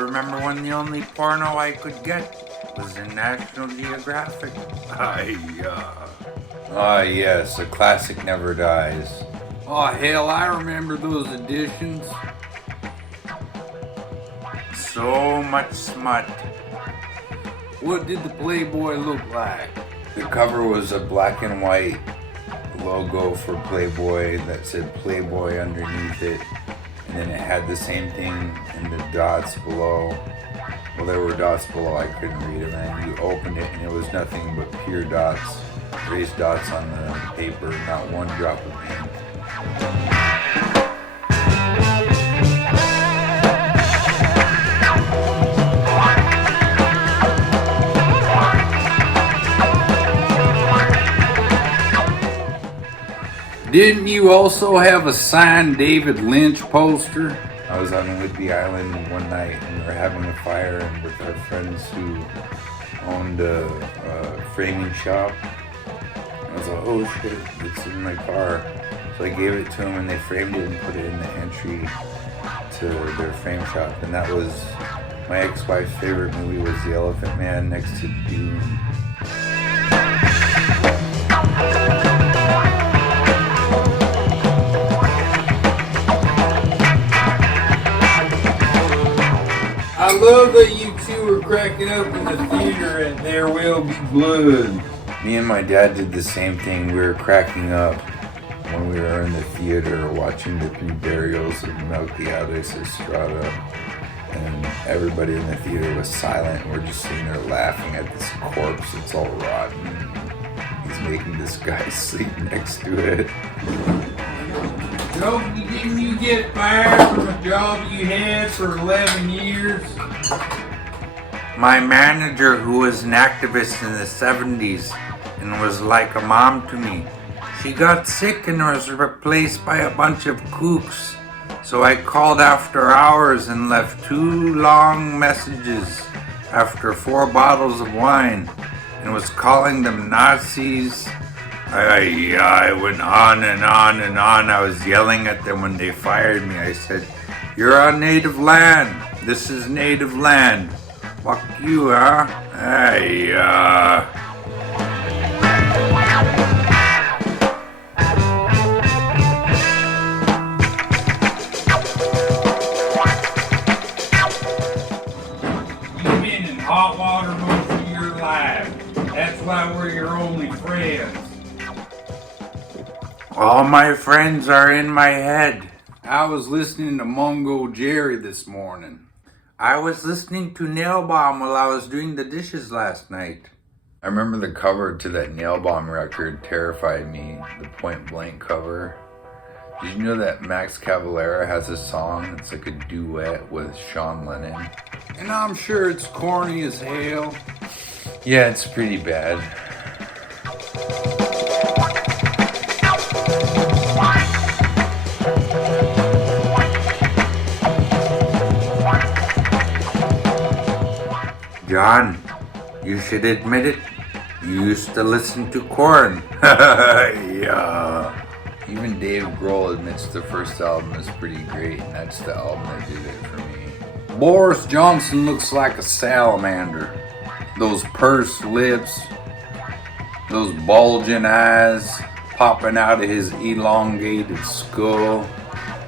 remember when the only porno I could get was in National Geographic. Ah, yes, a classic never dies. Oh, hell, I remember those editions. So much smut. What did the Playboy look like? The cover was a black and white logo for Playboy that said Playboy underneath it, and then it had the same thing in the dots below. Well, there were dots below, I couldn't read them, and you opened it and it was nothing but pure dots, raised dots on the paper, not one drop of ink. Didn't you also have a signed David Lynch poster? I was on Whidbey Island one night and we were having a fire and with our friends who owned a framing shop. I was like, oh shit, it's in my car. So I gave it to them and they framed it and put it in the entry to their frame shop. And that was my ex-wife's favorite movie was The Elephant Man next to Dune. I love that you two were cracking up in the theater at There Will Be Blood. Me and my dad did the same thing. We were cracking up when we were in the theater watching the three burials of Melquiades Estrada. And everybody in the theater was silent. We're just sitting there laughing at this corpse. It's all rotten. He's making this guy sleep next to it. So, didn't you get fired from a job you had for 11 years? My manager, who was an activist in the 70s and was like a mom to me, she got sick and was replaced by a bunch of kooks. So I called after hours and left 2 long messages after 4 bottles of wine and was calling them Nazis. I went on and on and on. I was yelling at them when they fired me. I said, "You're on native land. This is native land. Fuck you, huh?" You've been in hot water most of your life. That's why we're your only friends. All my friends are in my head. I was listening to Mungo Jerry this morning. I was listening to Nail Bomb while I was doing the dishes last night. I remember the cover to that Nail Bomb record terrified me, the Point Blank cover. Did you know that Max Cavalera has a song that's like a duet with Sean Lennon? And I'm sure it's corny as hell. Yeah, it's pretty bad. John, you should admit it. You used to listen to Korn. Yeah. Even Dave Grohl admits the first album is pretty great, and that's the album that did it for me. Boris Johnson looks like a salamander. Those pursed lips, those bulging eyes popping out of his elongated skull,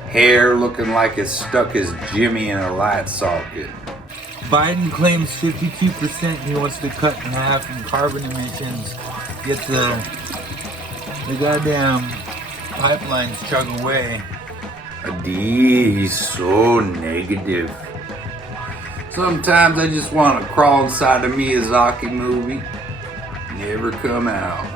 hair looking like it's stuck as Jimmy in a light socket. Biden claims 52% he wants to cut in half in carbon emissions, yet the goddamn pipelines chug away. He's so negative. Sometimes I just want to crawl inside a Miyazaki movie, never come out.